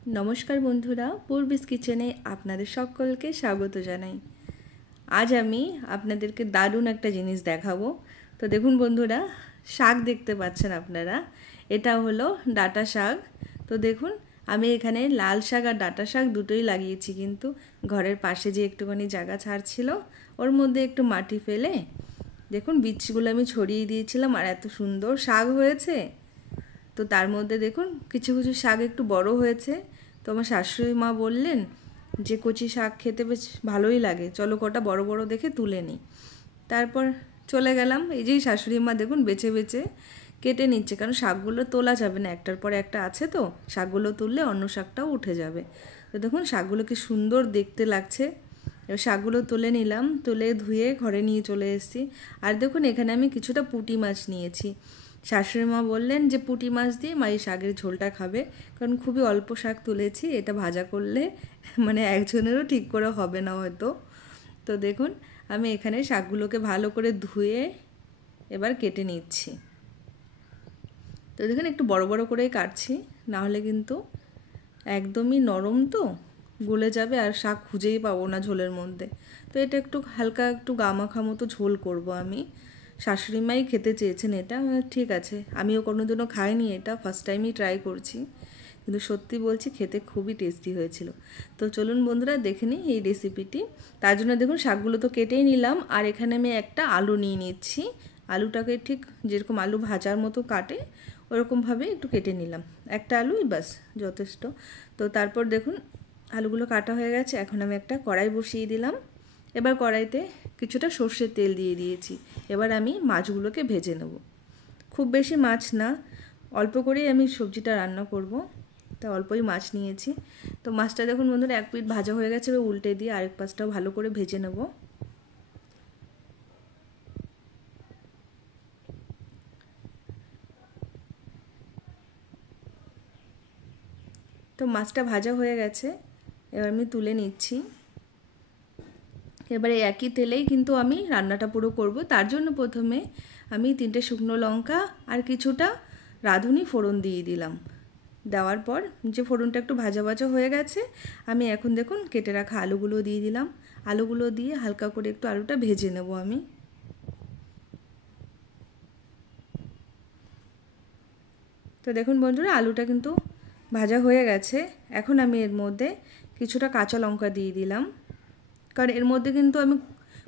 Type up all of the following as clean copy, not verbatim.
নমস্কার বন্ধুরা, পূর্বিস কিচেনে আপনাদের সকলকে স্বাগত জানাই। আজ আমি আপনাদেরকে দারুণ একটা জিনিস দেখাবো। তো দেখুন বন্ধুরা, শাক দেখতে পাচ্ছেন আপনারা, এটা হলো ডাঁটা শাক। তো দেখুন, আমি এখানে লাল শাক আর ডাঁটা শাক দুটোই লাগিয়েছি, কিন্তু ঘরের পাশে যে একটুখানি জায়গা ছাড়ছিল ওর মধ্যে একটু মাটি ফেলে দেখুন বীজগুলো আমি ছড়িয়ে দিয়েছিলাম, আর এত সুন্দর শাক হয়েছে। তো তার মধ্যে দেখুন কিছু কিছু শাক একটু বড় হয়েছে। তো আমার শাশুড়ি মা বললেন যে কচি শাক খেতে বেশ ভালোই লাগে, চলো কটা বড় বড় দেখে তুলে নিই। তারপর চলে গেলাম, এই যেই শাশুড়ি মা দেখুন বেছে বেছে কেটে নিচ্ছে, কারণ শাকগুলো তোলা যাবে না, একটার পর একটা আছে, তো শাকগুলো তুললে অন্য শাকটাও উঠে যাবে। তো দেখুন শাকগুলো কি সুন্দর দেখতে লাগছে। এবার শাকগুলো তুলে নিলাম, তুলে ধুয়ে ঘরে নিয়ে চলে এসেছি। আর দেখুন এখানে আমি কিছুটা পুঁটি মাছ নিয়েছি। শাশুড়ি মা বললেন যে পুঁটি মাছ দিয়ে মা এই শাকের ঝোলটা খাবে, কারণ খুবই অল্প শাক তুলেছি, এটা ভাজা করলে মানে একজনেরও ঠিক করে হবে না হয়তো। তো দেখুন আমি এখানে শাকগুলোকে ভালো করে ধুয়ে এবার কেটে নিচ্ছি। তো দেখুন একটু বড় বড় করেই কাটছি, নাহলে কিন্তু একদমই নরম তো গলে যাবে আর শাক খুঁজেই পাবো না ঝোলের মধ্যে। তো এটা একটু হালকা একটু গামাখা মতো ঝোল করব আমি। শাশুড়ি মাই খেতে চেয়েছেন এটা, ঠিক আছে, আমিও কোনোদিনও খাইনি, এটা ফার্স্ট টাইমই ট্রাই করছি, কিন্তু সত্যি বলছি খেতে খুবই টেস্টি হয়েছিল। তো চলুন বন্ধুরা দেখে নিই এই রেসিপিটি। তার জন্য দেখুন শাকগুলো তো কেটেই নিলাম, আর এখানে আমি একটা আলু নিয়ে নিচ্ছি। আলুটাকে ঠিক যেরকম আলু ভাজার মতো কাটে ওরকমভাবে একটু কেটে নিলাম, একটা আলুই বাস যথেষ্ট। তো তারপর দেখুন আলুগুলো কাটা হয়ে গেছে, এখন আমি একটা কড়াই বসিয়ে দিলাম। এবার কড়াইতে কিছুটা সর্ষের তেল দিয়ে দিয়েছি। এবার আমি মাছগুলোকে ভেজে নেব। খুব বেশি মাছ না, অল্প করেই আমি সবজিটা রান্না করব, তা অল্পই মাছ নিয়েছি। তো মাছটা দেখুন বন্ধুরা এক পিঠ ভাজা হয়ে গেছে, এবার উল্টে দিয়ে আরেক পাশটাও ভালো করে ভেজে নেব। তো মাছটা ভাজা হয়ে গেছে, এবার আমি তুলে নিচ্ছি। এবারে একই তেলেই কিন্তু আমি রান্নাটা পুরো করব। তার জন্য প্রথমে আমি 3টে শুকনো লঙ্কা আর কিছুটা রাঁধুনি ফোড়ন দিয়ে দিলাম। দেওয়ার পর যে ফোড়নটা একটু ভাজা ভাজা হয়ে গেছে, আমি এখন দেখুন কেটে রাখা আলুগুলো দিয়ে দিলাম। আলুগুলো দিয়ে হালকা করে একটু আলুটা ভেজে নেব আমি। তো দেখুন বন্ধুরা আলুটা কিন্তু ভাজা হয়ে গেছে। এখন আমি এর মধ্যে কিছুটা কাঁচা লঙ্কা দিয়ে দিলাম, কারণ এর মধ্যে কিন্তু আমি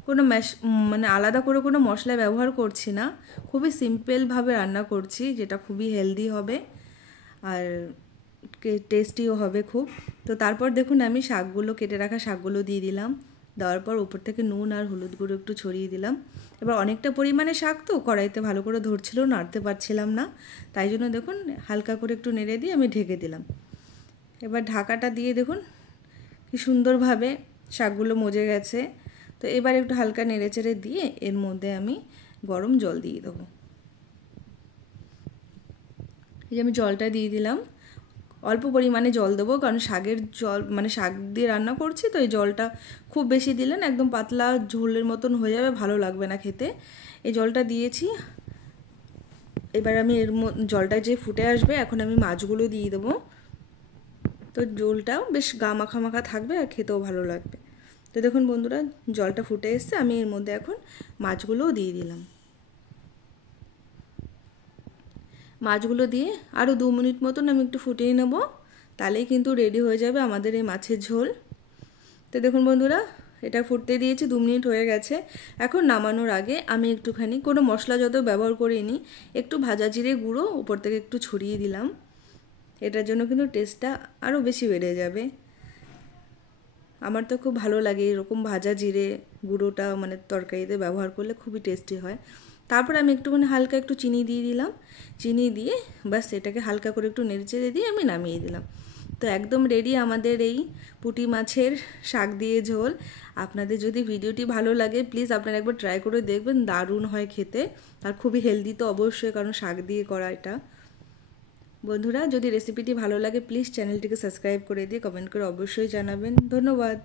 কোনো মানে আলাদা করে কোনো মশলা ব্যবহার করছি না, খুবই সিম্পলভাবে রান্না করছি, যেটা খুবই হেলদি হবে আর টেস্টিও হবে খুব। তো তারপর দেখুন আমি শাকগুলো কেটে রাখা শাকগুলো দিয়ে দিলাম। দেওয়ার পর উপর থেকে নুন আর হলুদ গুঁড়ো একটু ছড়িয়ে দিলাম। এবার অনেকটা পরিমাণে শাক তো কড়াইতে ভালো করে ধরছিল, নাড়তে পারছিলাম না, তাই জন্য দেখুন হালকা করে একটু নেড়ে দিয়ে আমি ঢেকে দিলাম। এবার ঢাকাটা দিয়ে দেখুন কি সুন্দরভাবে শাকগুলো মজে গেছে। তো এবার একটু হালকা নেড়েচেড়ে দিয়ে এর মধ্যে আমি গরম জল দিয়ে দেবো। এই যে আমি জলটা দিয়ে দিলাম, অল্প পরিমাণে জল দেবো, কারণ শাকের জল মানে শাক দিয়ে রান্না করছি, তো এই জলটা খুব বেশি দিলে না একদম পাতলা ঝোলের মতন হয়ে যাবে, ভালো লাগবে না খেতে। এই জলটা দিয়েছি। এবার আমি জলটা যে ফুটে আসবে, এখন আমি মাছগুলো দিয়ে দেবো। তো জলটাও বেশ গা মাখা মাখা থাকবে আর খেতেও ভালো লাগবে। তো দেখুন বন্ধুরা জলটা ফুটে এসছে, আমি এর মধ্যে এখন মাছগুলোও দিয়ে দিলাম। মাছগুলো দিয়ে আরও 2 মিনিট মতন আমি একটু ফুটিয়ে নেব, তাহলেই কিন্তু রেডি হয়ে যাবে আমাদের এই মাছের ঝোল। তো দেখুন বন্ধুরা এটা ফুটতে দিয়েছি, 2 মিনিট হয়ে গেছে। এখন নামানোর আগে আমি একটুখানি কোনো মশলা যত ব্যবহার করিনি, একটু ভাজা জিরে গুঁড়ো উপর থেকে একটু ছড়িয়ে দিলাম। এটার জন্য কিন্তু টেস্টটা আরও বেশি বেড়ে যাবে। আমার তো খুব ভালো লাগে এরকম ভাজা জিরে গুঁড়োটা, মানে তরকারিতে ব্যবহার করলে খুবই টেস্টি হয়। তারপর আমি একটুখানি হালকা একটু চিনি দিয়ে দিলাম। চিনি দিয়ে বাস এটাকে হালকা করে একটু নেড়েচেড়ে দিয়ে আমি নামিয়ে দিলাম। তো একদম রেডি আমাদের এই পুঁটি মাছের শাক দিয়ে ঝোল। আপনাদের যদি ভিডিওটি ভালো লাগে প্লিজ আপনারা একবার ট্রাই করে দেখবেন, দারুণ হয় খেতে, আর খুবই হেলদি তো অবশ্যই, কারণ শাক দিয়ে করা এটা। বন্ধুরা যদি রেসিপিটি ভালো লাগে প্লিজ চ্যানেলটিকে সাবস্ক্রাইব করে দিয়ে কমেন্ট করে অবশ্যই জানাবেন। ধন্যবাদ।